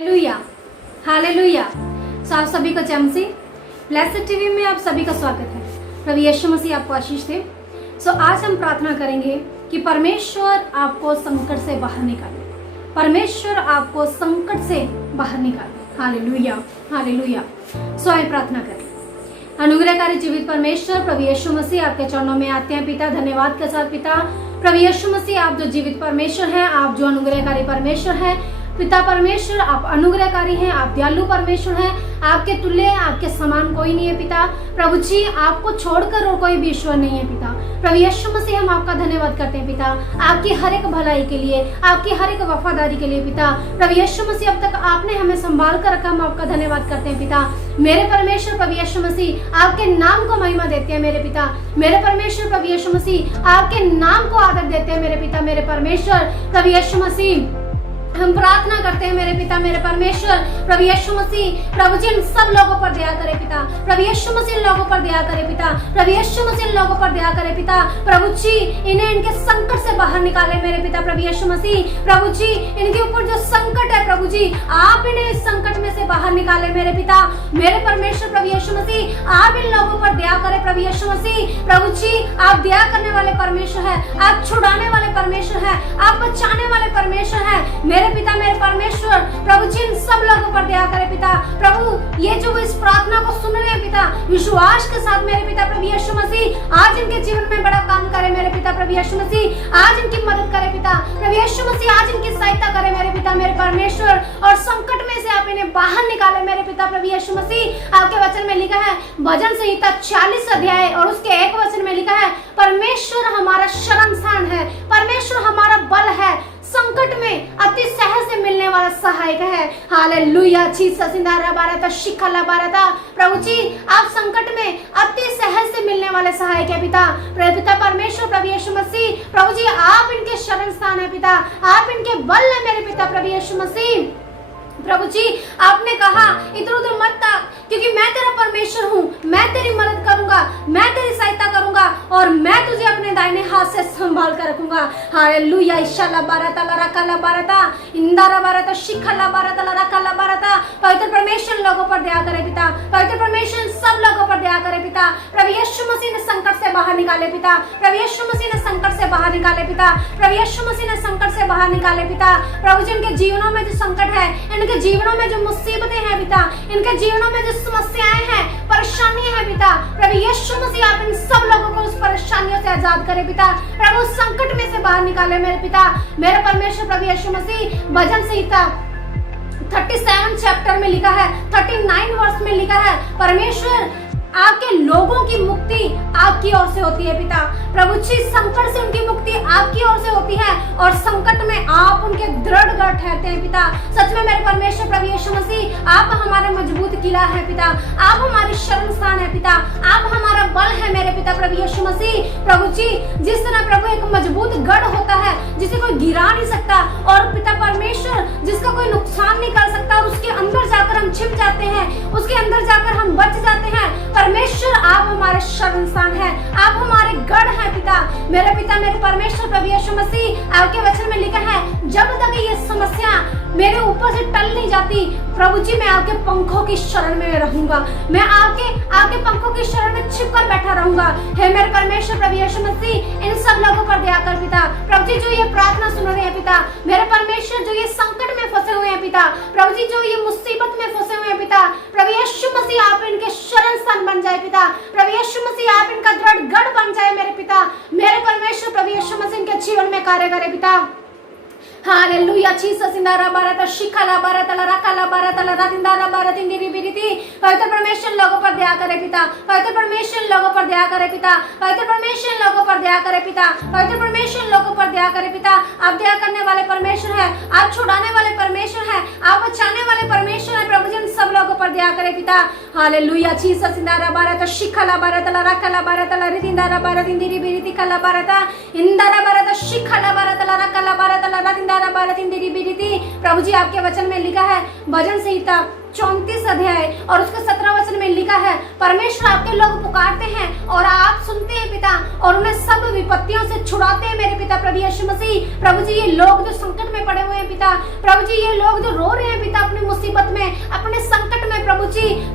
Hallelujah, hallelujah. सो आप सभी को चमसी ब्लेस्ड टीवी में आप सभी का स्वागत है। प्रभु यीशु मसीह आपको आशीष दे। सो आज हम प्रार्थना करेंगे कि परमेश्वर आपको संकट से बाहर निकाले, परमेश्वर आपको संकट से बाहर निकाले। Hallelujah, hallelujah. सो आइए प्रार्थना करें। अनुग्रहकारी जीवित परमेश्वर प्रभु यीशु मसीह आपके चरणों में आते हैं पिता, धन्यवाद के साथ पिता। प्रभु यीशु मसीह आप जो जीवित परमेश्वर हैं, आप जो अनुग्रहकारी परमेश्वर हैं पिता परमेश्वर, आप अनुग्रहकारी हैं, आप दयालु परमेश्वर हैं, आपके तुल्य आपके समान कोई नहीं है पिता। प्रभु जी आपको छोड़कर और कोई भी ईश्वर नहीं है पिता। प्रभु यीशु मसीह हम आपका धन्यवाद करते हैं पिता, आपकी हर एक भलाई के लिए, आपकी हर एक वफादारी के लिए पिता। प्रभु यीशु मसीह अब तक आपने हमें संभाल कर रखा, हम आपका धन्यवाद करते हैं पिता। मेरे परमेश्वर प्रभु यीशु मसीह आपके नाम को महिमा देते हैं मेरे पिता। मेरे परमेश्वर प्रभु यीशु मसीह आपके नाम को आदर देते हैं मेरे पिता। मेरे परमेश्वर प्रभु यीशु मसीह हम प्रार्थना करते हैं मेरे पिता, मेरे परमेश्वर प्रभु यीशु मसीह प्रभु जी इन सब लोगों पर दया करे पिता। प्रभु यीशु मसीह इन लोगों पर दया करे पिता। प्रभु यीशु मसीह इन लोगों पर दया करे पिता। प्रभु जी इन्हें इनके संकट से बाहर निकाले मेरे पिता। प्रभु यीशु मसीह प्रभु जी इनके ऊपर जो संकट है प्रभु जी आप इन्हें इस संकट में से बाहर निकाले मेरे पिता। मेरे परमेश्वर प्रभु यीशु मसीह आप इन लोगों पर दया करे प्रभु यीशु मसीह। प्रभु जी आप दया करने वाले परमेश्वर है, आप छुड़ाने वाले परमेश्वर है, आप बचाने वाले परमेश्वर है मेरे पिता। मेरे परमेश्वर प्रभु जी इन सब लोगों पर दया करे पिता। प्रभु ये जो इस प्रार्थना को सुन रहे हैं पिता, विश्वास के साथ मेरे पिता प्रभु यीशु मसीह आज इनके जीवन में बड़ा काम करे मेरे पिता। प्रभु यीशु मसीह आज इनकी मदद करे पिता। प्रभु यीशु मसीह आज इनकी सहायता करे मेरे पिता, मेरे परमेश्वर। और संकट में से आप इन्हें बाहर निकाले मेरे पिता। प्रभु यीशु मसीह आपके वचन में लिखा है, भजन संहिता 40 अध्याय और उसके 1 वचन में लिखा है, परमेश्वर हमारा शरण स्थान है, परमेश्वर हमारा बल है, संकट में अति सहज से मिलने वाला सहायक है। हालेलुया। प्रभु जी आप संकट में अति सहज से मिलने वाले सहायक है पिता। पिता परमेश्वर प्रभु यीशु मसीह प्रभु जी आप इनके शरण स्थान है पिता, आप इनके बल है मेरे पिता प्रभु यीशु मसीह। प्रभु जी आपने कहा इधर उधर मत ताक, क्योंकि मैं तेरा परमेश्वर हूँ, मैं तेरी मदद करूंगा, मैं तेरी सहायता करूंगा और मैं तुझे अपने दाहिने हाथ से संभाल कर रखूंगा। हालेलुया। इशाला बारता लराकाला बारता इंदारा बारता शिखला बारता लराकाला बारता। पवित्र परमेश्वर लोगों पर दया करे पिता, पवित्र परमेश्वर सब लोगों पर दया करे पिता। प्रभु यीशु मसीह ने संकट से बाहर निकाले पिता। प्रभु यीशु मसीह ने संकट से बाहर निकाले पिता। प्रभु यीशु मसीह ने संकट से बाहर निकाले पिता। प्रभु जी इनके जीवनों में जो संकट है, इनके जीवनों में जो मुसीबतें हैं पिता, इनके जीवनों में जो समस्याएं हैं, परेशानियां हैं पिता, प्रभु यीशु मसीह आप इन सब लोगों को उस परेशानियों से आजाद करे पिता। प्रभु संकट में से बाहर निकाले मेरे पिता। मेरे परमेश्वर प्रभु यीशु मसीह भजन संहिता 37 चैप्टर में लिखा है, 39 वर्ष में लिखा है, परमेश्वर आपके लोगों की मुक्ति आपकी ओर से होती है पिता। प्रभु जी संकट से उनकी मुक्ति आपकी ओर से होती है और संकट में आप उनके दृढ़ गढ़ ठहरते हैं पिता। सच में मेरे परमेश्वर प्रभु यीशु मसीह आप हमारा मजबूत किला है पिता, आप हमारी शरण स्थान है पिता, आप हमारा बल है मेरे पिता प्रभु यीशु मसीह। प्रभु जी जिस तरह प्रभु एक मजबूत गढ़ होता है जिसे कोई गिरा नहीं सकता, और पिता परमेश्वर जिसका कोई नुकसान नहीं कर सकता, और उसके अंदर जाकर हम छिप जाते हैं, उसके अंदर जाकर हम बच जाते हैं। परमेश्वर आप हमारे शरण स्थान है, आप हमारे गढ़ है पिता। मेरे पिता मेरे परमेश्वर प्रभु यीशु मसीह आपके वचन में लिखा है, जब तक ये समस्या मेरे ऊपर से टल नहीं जाती प्रभु जी मैं आपके पंखों की शरण में रहूंगा, मैं आपके पंखों की शरण में छिप कर बैठा रहूंगा। हे मेरे परमेश्वर प्रभु यीशु मसीह इन सब लोगों पर दया कर पिता। प्रभु जी जो ये प्रार्थना सुन रहे हैं पिता, मेरे परमेश्वर जो ये संकट में फंसे हुए हैं पिता, प्रभु जी जो ये मुसीबत में फंसे हुए हैं पिता, प्रभु यीशु मसीह आप इनके शरण स्थान बन जाए पिता। प्रभु यीशु मसीह आप इनका दृढ़ गढ़ बन जाए मेरे पिता। मेरे परमेश्वर प्रभु यीशु मसीह इनके जीवन में कार्य करे पिता। हालेलुया। जीसस इंदारा बारता शिखला बारता लराकाला बारता लरातिंदारा बारतिन दिरी बिरिति। पवित्र परमेश्वर लोगों पर दया करे पिता, पवित्र परमेश्वर लोगों पर दया करे पिता, पवित्र परमेश्वर लोगों पर दया करे पिता, पवित्र परमेश्वर लोगों पर दया करे पिता। आप दया करने वाले परमेश्वर है, आप छुड़ाने वाले परमेश्वर है, आप बचाने वाले परमेश्वर है। प्रभु जी इन सब लोगों पर दया करे पिता। हालेलुया। जीसस इंदारा बारता शिखला बारता लराकाला बारता लरितिंदारा बारतिन दिरी बिरिति कला बारता इंदारा बारता शिखला बारता लराकाला बारता लरातिन प्रभु जी आपके वचन में लिखा है, भजन संहिता 34 अध्याय और उसके 17 वचन में लिखा है, परमेश्वर आपके लोग पुकारते हैं और आप सुनते हैं पिता, और उन्हें सब विपत्तियों से छुड़ाते हैं मेरे पिता प्रभु यीशु मसीह। प्रभु जी ये लोग जो संकट में पड़े हुए हैं पिता, प्रभु जी ये लोग जो रो रहे हैं पिता, अपनी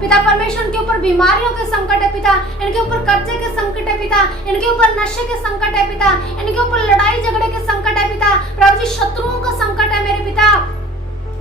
पिता परमेश्वर इनके ऊपर बीमारियों के संकट है पिता, इनके ऊपर कर्जे के संकट है पिता, इनके ऊपर नशे के संकट है पिता, इनके ऊपर लड़ाई झगड़े के संकट है पिता, प्रभु जी शत्रुओं का संकट है मेरे पिता,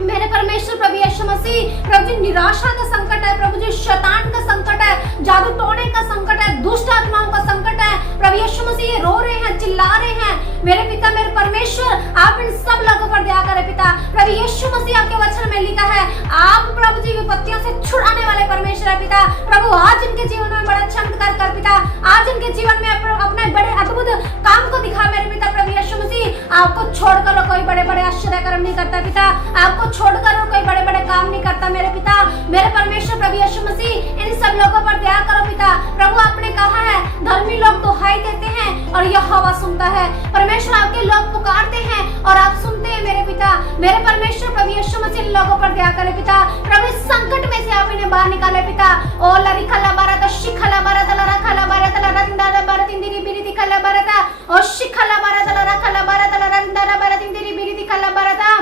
मेरे परमेश्वर प्रभु यीशु मसीह, प्रभु जी निराशा का संकट है, प्रभु जी शैतान का संकट है, जादू टोने का संकट है, दुष्ट आत्माओं का संकट है, प्रभु यीशु मसीह ये रो रहे हैं, चिल्ला रहे हैं, मेरे पिता मेरे परमेश्वर आप इन सब लोगों पर दया करें पिता। प्रभु यीशु मसीह आपके वचन में लिखा है आप प्रभु जी विपत्तियों से छुड़ाने वाले परमेश्वर है पिता। प्रभु आज इनके जीवन में बड़ा चमत्कार कर पिता, आज इनके जीवन में अपने बड़े अद्भुत काम को दिखा मेरे पिता प्रभु यीशु मसीह। आपको छोड़कर कोई बड़े बड़े आश्चर्य कर्म नहीं करता पिता, आपको छोड़कर कोई बड़े बड़े काम नहीं करता मेरे पिता, मेरे परमेश्वर प्रभु यीशु मसीह इन सब लोगों पर दया करो पिता। प्रभु आपने कहा है धर्मी लोग दुहाई देते हैं और यहोवा सुनता है, परमेश्वर आपके लोग पुकारते हैं और आप सुनते हैं मेरे पिता, मेरे परमेश्वर प्रभु यीशु मसीह इन लोगों पर दया करे पिता। प्रभु इस संकट में से आप इन्हें बाहर निकाले पिता। ओ लरिखला बारता शिखला बारता लरखला बारता लरंदारा बारतिंदिरी बिरिति खला बारता ओ शिखला बारता लरखला बारता लरंदारा बारतिंदिरी बिरिति खला बारता।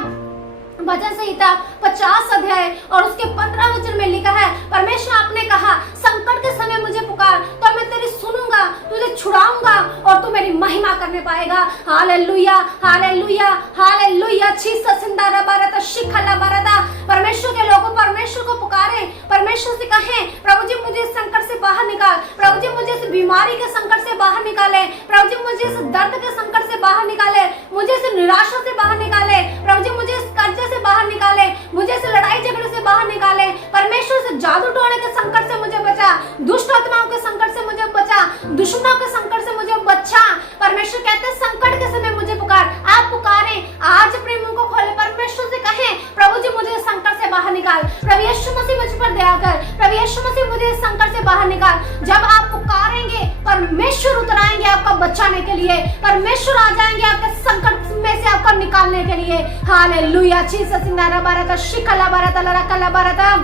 वचन संहिता 50 अध्याय और उसके 15 वचन में लिखा है परमेश्वर आपने कहा संकट के समय मुझे पुकार तो मैं तेरी सुनूंगा, तुझे छुड़ाऊंगा और तू मेरी महिमा करने पाएगा। Hallelujah hallelujah hallelujah. चीसा सिंदारा बारता शिखला बारता। परमेश्वर के लोगों परमेश्वर को पुकारे, परमेश्वर से कहें प्रभु जी मुझे इस संकट से बाहर निकाल, प्रभु जी मुझे इस बीमारी के संकट से बाहर निकाले, प्रभु जी मुझे इस दर्द के संकट से बाहर निकाले, मुझे इस निराशा से बाहर निकाले, प्रभु जी मुझे इस कर्जे से बाहर निकाले, मुझे इस लड़ाई झगड़े से बाहर निकाले, परमेश्वर से जादू टोने के संकट से मुझे बचा, दुष्ट आत्माओं के संकट से मुझे बचा, दुश्मनों के संकट से मुझे बचा। परमेश्वर कहते हैं संकट के समय मुझे पुकार, आप पुकारे आज अपने मुंह को खोले, परमेश्वर से कहें प्रभु जी मुझे इस संकट से बाहर निकाल, प्रभु यीशु मसीह मुझ पर दया कर, प्रभु यीशु मसीह मुझे इस संकट से बाहर निकाल। जब आप पुकारेंगे परमेश्वर उतर आएंगे आपको बचाने के लिए, परमेश्वर आ जाएंगे आपके संकट में से आपको निकालने के लिए। हालेलुया। चीसा सिंदारा बारता शिखला बारता लरखला बारता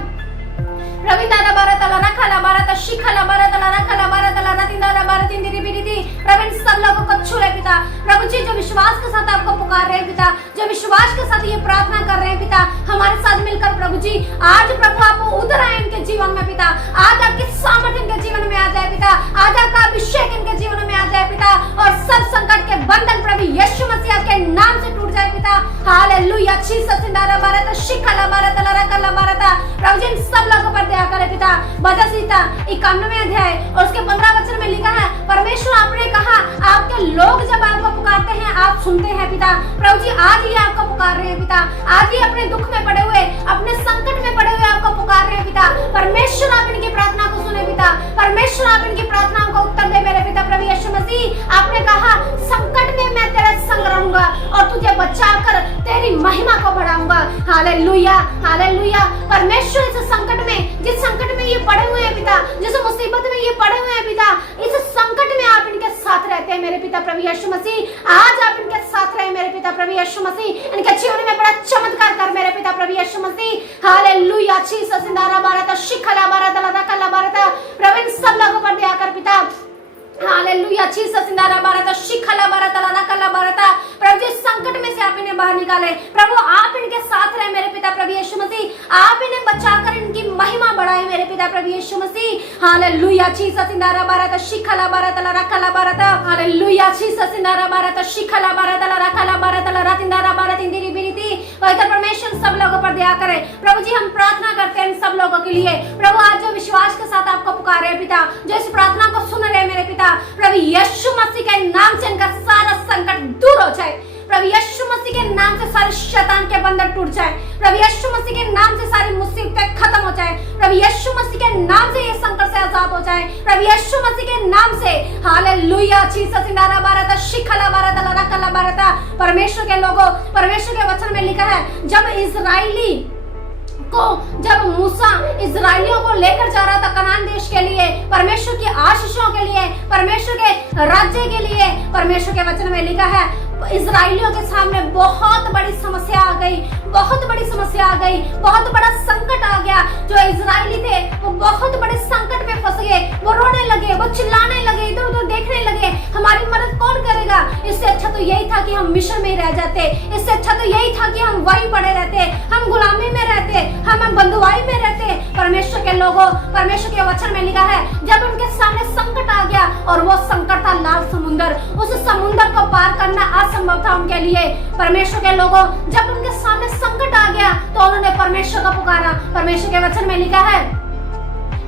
रविंदारा बारता लरखला बारता शिखला बारता लरखला बारता लरतिंदारा बारतिंदिरी बिरिति। प्रभु इन सब लोगों को छू ले पिता, प्रभु जी जो विश्वास के साथ आपको पुकार रहे हैं पिता, जो विश्वास के साथ ये प्रार्थना कर रहे हैं पिता, हमारे साथ मिलकर प्रभु जी आज प्रभु आप उतर आए इनके जीवन में पिता, आज आपकी सामर्थ्य इनके जीवन में आ जाए पिता, आज आपका अभिषेक इनके जीवन में आ जाए पिता और सब संकट के बंधन प्रभु यीशु मसीह आपके नाम से टूट जाए पिता। हालेलुया। चीसा सिंदारा बारता शिखला बारता लरखला बारता। प्रभु जी इन सब लोगों पर दया करे पिता। वचन संहिता 91 अध्याय और उसके 15 वचन में लिखा है परमेश्वर आपने कहा आपके लोग जब आपको पुकारते हैं आप सुनते हैं पिता। प्रभु जी आज ही आपको पुकार रहे हैं पिता, आज ही अपने दुख में पड़े हुए अपने संकट में पड़े हुए आपको पुकार रहे हैं पिता। परमेश्वर आप इनकी प्रार्थना को सुने पिता, परमेश्वर आप इनकी प्रार्थनाओं को उत्तर दे मेरे पिता प्रभु यीशु मसीह। आपने कहा संकट में मैं तेरे संग रहूंगा और तुझे बचाकर तेरी महिमा को बढ़ाऊंगा। Hallelujah hallelujah. परमेश्वर इस संकट में, जिस संकट में ये पड़े हुए हैं पिता, जिस मुसीबत में ये पड़े हुए हैं पिता, इस संकट में आप इनके साथ रहते हैं मेरे पिता प्रभु यीशु मसीह। आज आप इनके साथ रहे मेरे पिता प्रभु यीशु मसीह, इनके जीवन में बड़ा चमत्कार कर मेरे पिता प्रभु यीशु मसीह। हालेलुया। चीसा सिंदारा बारता शिखला बारता लरखला बारता। प्रभु इन सब लोगों पर दया कर पिता। हालेलुया। चीसा सिंदारा बारता शिखला बारता लरखला बारता। प्रभु जी संकट में से आप इन्हें बाहर निकाले, प्रभु आप इनके साथ रहे मेरे पिता प्रभु यीशु मसीह, आप इन्हें बचाकर इनकी महिमा बढ़ाए मेरे पिता प्रभु यीशु मसीह। हालेलुया। चीसा सिंदारा बारता शिखला बारता लरखला बारता। हालेलुया। चीसा सिंदारा बारता शिखला बारता लरखला बारता लरतिंदारा बारतिंदिरी बिरिति। पवित्र परमेश्वर सब लोगों पर दया करे। प्रभु जी हम प्रार्थना करते हैं इन सब लोगों के लिए, प्रभु आज जो विश्वास के साथ आपको पुकार रहे हैं पिता, जो इस प्रार्थना को सुन रहे मेरे पिता, प्रभु यीशु मसीह के नाम से इनका सारा संकट दूर हो जाए, प्रभु यीशु मसीह के नाम से सारे शैतान के बंधन टूट जाए, प्रभु यीशु मसीह के नाम से सारी मुसीबतें खत्म हो जाए, प्रभु यीशु मसीह के नाम से ये संकट से आजाद हो जाए, प्रभु यीशु मसीह के नाम से। हालेलुया। चीसा सिंदारा बारता शिखला बारता लरखला बारता। परमेश्वर के लोगों, परमेश्वर के वचन में लिखा है जब इजराइली को, जब मूसा इजराइलियों को लेकर जा रहा था कनान देश के लिए, परमेश्वर की आशीषों के लिए, परमेश्वर के राज्य के लिए, परमेश्वर के वचन में लिखा है इजराइलियों के सामने बहुत बड़ी समस्या आ गई, बहुत बड़ी समस्या आ गई, बहुत बड़ा संकट आ गया। जो इजराइली थे वो बहुत बड़े संकट में फंस गए, वो रोने लगे, वो चिल्लाने लगे, इधर उधर देखने लगे, हमारी मदद कौन करेगा। इससे अच्छा तो यही था कि हम मिस्र में रह जाते, इससे अच्छा तो यही था कि हम वहीं पड़े रहते, हम गुलामी में रहते, हम बंधुआई में रहते। परमेश्वर के लोगों, परमेश्वर के वचन में लिखा है जब उनके सामने संकट आ गया और वो संकट था लाल समुंदर, उस समुंदर को पार करना असंभव था उनके लिए। परमेश्वर के लोगों, जब उनके सामने संकट आ गया तो उन्होंने परमेश्वर को पुकारा। परमेश्वर के वचन में लिखा है,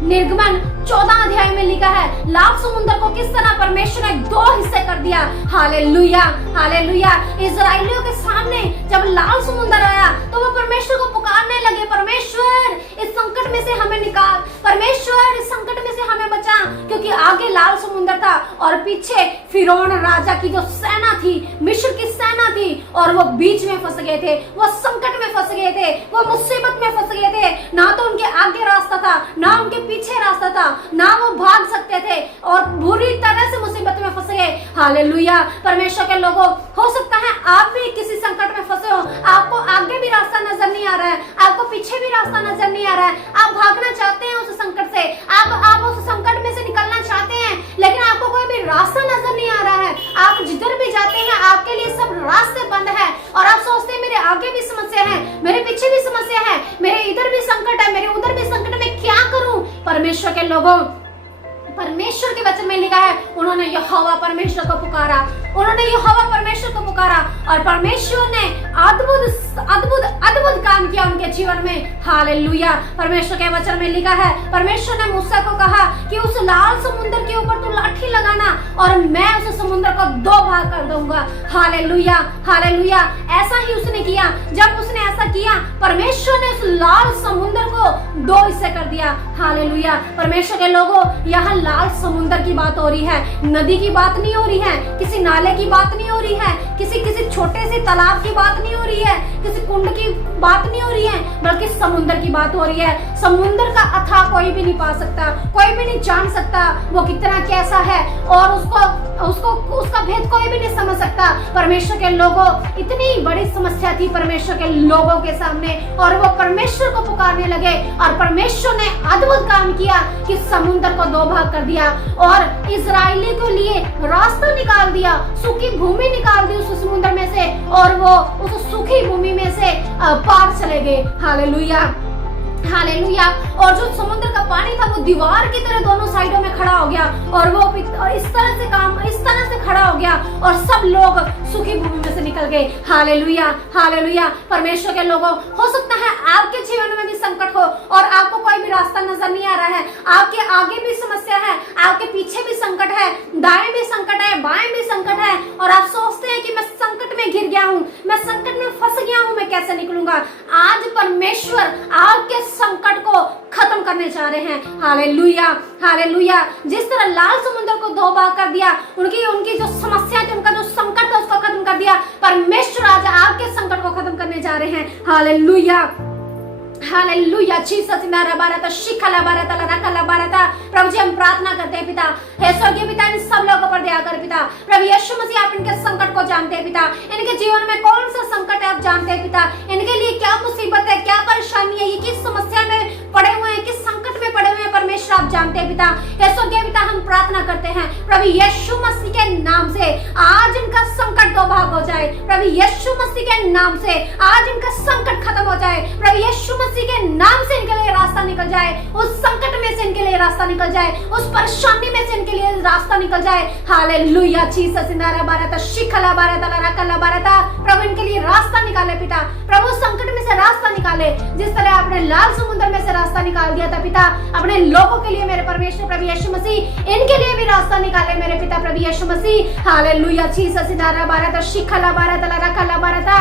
निर्गमन 14 अध्याय में लिखा है लाल समुद्र को किस तरह परमेश्वर ने 2 हिस्से कर दिया। Hallelujah, hallelujah. इस्राएलियों के सामने जब लाल समुद्र आया तो वो परमेश्वर को पुकारने लगे, परमेश्वर इस संकट में से हमें निकाल, परमेश्वर इस संकट में से हमें बचा, क्योंकि आगे लाल समुद्र था और पीछे फिरौन राजा की जो सेना थी, मिस्र की सेना थी, और वो बीच में फंस गए थे, वो संकट में फंस गए थे, वो मुसीबत में फंस गए थे। ना तो उनके आगे रास्ता था, ना उनके पीछे रास्ता था, ना वो भाग सकते थे और बुरी तरह से मुसीबत में फंस गए। हालेलुया। परमेश्वर के लोगों, हो सकता है आप भी किसी संकट में फंसे हो, आपको आगे भी रास्ता नजर नहीं आ रहा है, आपको पीछे भी रास्ता नजर नहीं आ रहा है, आप भागना चाहते हैं उस संकट से, आप उस संकट में से निकलना चाहते हैं, लेकिन आपको कोई भी रास्ता नजर नहीं आ रहा है। आप जिधर भी जाते हैं आपके लिए सब रास्ते बंद है और आप सोचते हैं मेरे आगे भी समस्या है, मेरे पीछे भी समस्या है, मेरे इधर भी संकट है, मेरे उधर भी संकट, मैं क्या करूं। परमेश्वर के लोगों, परमेश्वर के वचन में लिखा है उन्होंने यहोवा परमेश्वर को पुकारा, उन्होंने यहोवा परमेश्वर को पुकारा और परमेश्वर ने अद्भुत अद्भुत अद्भुत काम किया उनके जीवन में। हालेलुया। परमेश्वर के वचन में लिखा है परमेश्वर ने मूसा को कहा कि उस लाल समुद्र के ऊपर तू लाठी लगाना और मैं उस समुद्र को 2 भाग कर दूंगा। Hallelujah, hallelujah. ऐसा ही उसने किया। जब उसने ऐसा किया परमेश्वर ने उस लाल समुद्र को 2 हिस्से कर दिया। हालेलुया। परमेश्वर के लोगों, यहाँ लाल समुद्र की बात हो रही है, नदी की बात नहीं हो रही है, किसी नाले की बात नहीं हो रही है, किसी छोटे से तालाब की बात नहीं हो रही है, किसी कुंड की बात नहीं हो रही है, बल्कि समुद्र की बात हो रही है। समुद्र का अथाह कोई भी नहीं पा सकता, कोई भी नहीं जान सकता वो कितना कैसा है और उसका भेद कोई भी नहीं समझ सकता। परमेश्वर के लोगों, इतनी बड़ी समस्या थी परमेश्वर के लोगों के सामने और वो परमेश्वर को पुकारने लगे और परमेश्वर ने अद्भुत काम किया कि समुद्र को 2 भाग कर दिया और इजरायली के लिए रास्ता निकाल दिया, सूखी भूमि निकाल दी उस समुद्र में से और वो उस सूखी भूमि में से पार चले गए। Hallelujah, hallelujah. और जो समुद्र का पानी था वो दीवार की तरह दोनों साइडों में खड़ा हो गया और वो इस तरह से खड़ा हो गया और सब लोग सूखी भूमि में से निकल गए। Hallelujah, hallelujah. परमेश्वर के लोगों, हो सकता है आपके जीवन में भी संकट हो और आपको कोई भी रास्ता नजर नहीं आ रहा है, आपके आगे भी समस्या है, आपके पीछे भी संकट है, दाएं भी संकट है, बाएं भी संकट है और आप सोचते हैं कि मैं संकट में घिर गया हूँ, मैं संकट में फंस गया हूँ, मैं कैसे निकलूंगा। आज परमेश्वर आपके संकट को खत्म करने जा रहे हैं। Hallelujah, hallelujah. जिस तरह लाल समुद्र को 2 भाग कर दिया, उनकी जो समस्या थी, उनका जो संकट था उसको खत्म कर दिया, परमेश्वर आज आपके संकट को खत्म करने जा रहे हैं। Hallelujah, hallelujah. जीसस नारा बारता शिखला बारता लरकला बारता। प्रभु जी हम प्रार्थना करते हैं पिता, हे स्वर्गीय पिता, इन सब लोगों पर दया कर पिता। प्रभु यीशु मसीह आप इनके संकट को जानते हैं पिता, इनके जीवन में कौन सा संकट है आप जानते हैं पिता, इनके लिए क्या मुसीबत है, क्या परेशानी है, ये किस समस्या में पड़े हुए हैं, किस संकट में पड़े हुए हैं, परमेश्वर आप जानते हैं पिता। हे स्वर्गीय पिता हम प्रार्थना करते हैं प्रभु यीशु मसीह के नाम से आज इनका संकट 2 भाग हो जाए। प्रभु यीशु मसीह के नाम से आज इनका संकट खत्म हो जाए। प्रभु यीशु मसीह के नाम से इनके लिए रास्ता निकल जाए, उस संकट में से इनके लिए रास्ता निकल जाए, उस परेशानी में से इनके लिए रास्ता निकल जाए। हालेलुया। जीसस नारा बारता शिखला बारता लरकला बारता। प्रभु इनके लिए रास्ता निकाले पिता, प्रभु संकट में से रास्ता निकाले, जिस तरह आपने लाल समुद्र में से रास्ता निकाल दिया था पिता अपने लोगों के लिए। मेरे परमेश्वर प्रभु यीशु मसीह इनके लिए भी रास्ता निकाले मेरे पिता प्रभु यीशु मसीह। हालेलुया। जीसस नारा बारता शिखला बारता लरकला बारता।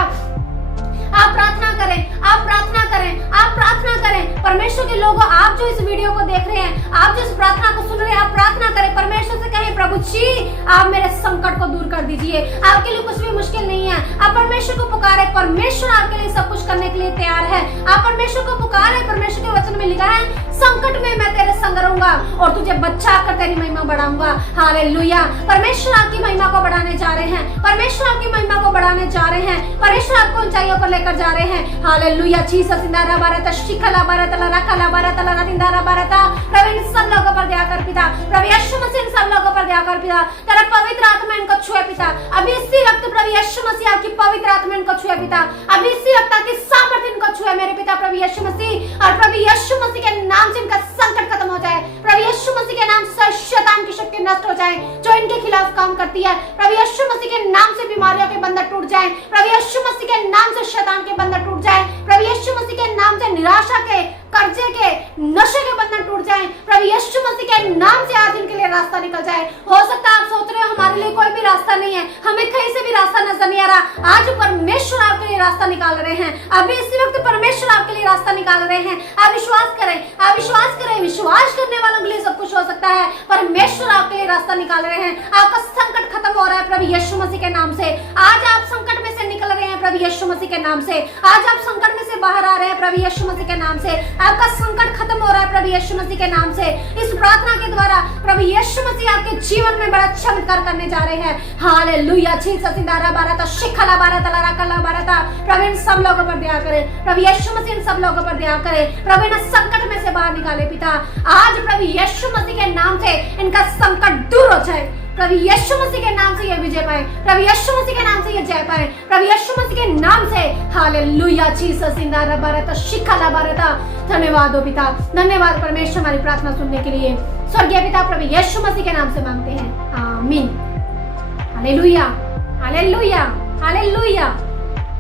आप प्रार्थना करें, आप प्रार्थना करें, आप प्रार्थना करें। परमेश्वर के लोगों, आप जो इस वीडियो को देख रहे हैं, आप जो इस प्रार्थना को सुन रहे हैं, आप प्रार्थना करें, परमेश्वर से कहें प्रभु जी आप मेरे संकट को दूर कर दीजिए। आपके लिए कुछ भी मुश्किल नहीं है, आप परमेश्वर को पुकारे, परमेश्वर आपके लिए सब कुछ करने के लिए तैयार है। आप परमेश्वर को पुकारे, परमेश्वर के वचन में लिखा है संकट में मैं तेरे संग रहूंगा और तुझे बचा कर तेरी महिमा बढ़ाऊंगा। हालेलुया। परमेश्वर आपकी महिमा को बढ़ाने जा रहे हैं, परमेश्वर आपकी महिमा को बढ़ाने जा रहे हैं, परमेश्वर आपको ऊंचाइयों पर लेकर जा रहे हैं। हालेलुया। जीसस इंदारा बारता शिखला बारता लरकला बारता लरतिंदारा बारता। प्रभु इन सब लोगों पर दया कर पिता, प्रभु यीशु मसीह इन सब लोगों पर दया कर पिता, तेरा पवित्र आत्मा इनको छुए पिता। अभी इसी वक्त प्रभु यीशु मसीह आपकी पवित्र आत्मा इनको छुए पिता, अभी इसी वक्त आपकी सामर्थ्य इनको छुए मेरे पिता प्रभु यीशु मसीह। और प्रभु यीशु मसीह के नाम से काम करती है, प्रभु यीशु मसीह के नाम से बीमारियों के बंधन टूट जाए, प्रभु यीशु मसीह के नाम से शैतान के बंधन टूट जाए, प्रभु यीशु मसीह के नाम से निराशा के, कर्जे के, नशे के बंधन टूट जाए, प्रभु यीशु मसीह के नाम से आज इनके लिए रास्ता निकल जाए। हो सकता है आप सोच रहे हो हमारे लिए कोई भी रास्ता नहीं है, हमें कहीं से भी रास्ता नजर नहीं आ रहा। आज परमेश्वर आपके लिए रास्ता निकाल रहे हैं, अभी इसी वक्त परमेश्वर आपके लिए रास्ता निकाल रहे हैं। आप विश्वास करें, आप विश्वास करें, विश्वास करने वालों के लिए सब कुछ हो सकता है। परमेश्वर आपके लिए रास्ता निकाल रहे हैं, आपका संकट खत्म हो रहा है प्रभु यीशु मसीह के नाम से। आज आप संकट में से निकल रहे हैं प्रभु यीशु मसीह के नाम से, आज आप संकट में से बाहर आ रहे हैं प्रभु यीशु मसीह के नाम से, आपका संकट खत्म हो रहा है प्रभु यीशु मसीह के नाम से। इस प्रार्थना के द्वारा प्रभु यीशु मसीह आपके जीवन में बड़ा चमत्कार करने जा रहे हैं। हालेलुया। जीसस इंदारा बाराता शिखला बाराता लारा कला बाराता। प्रभु इन सब लोगों पर दया करे, प्रभु यीशु मसीह इन सब लोगों पर दया करे, प्रभु इन संकट में से बाहर निकाले पिता। आज प्रभु यीशु मसीह के नाम से इनका संकट दूर हो जाए, प्रभु यीशु मसीह के नाम से ये विजय पाए, प्रभु यीशु मसीह के नाम से ये जय पाए, प्रभु यीशु मसीह के नाम से। हालेलुया। जीसस इंदारा बाराता शिखला बाराता। धन्यवाद हो पिता, धन्यवाद परमेश्वर हमारी प्रार्थना सुनने के लिए। स्वर्गीय पिता प्रभु यीशु मसीह के नाम से मांगते हैं, आमीन। Hallelujah, hallelujah, hallelujah.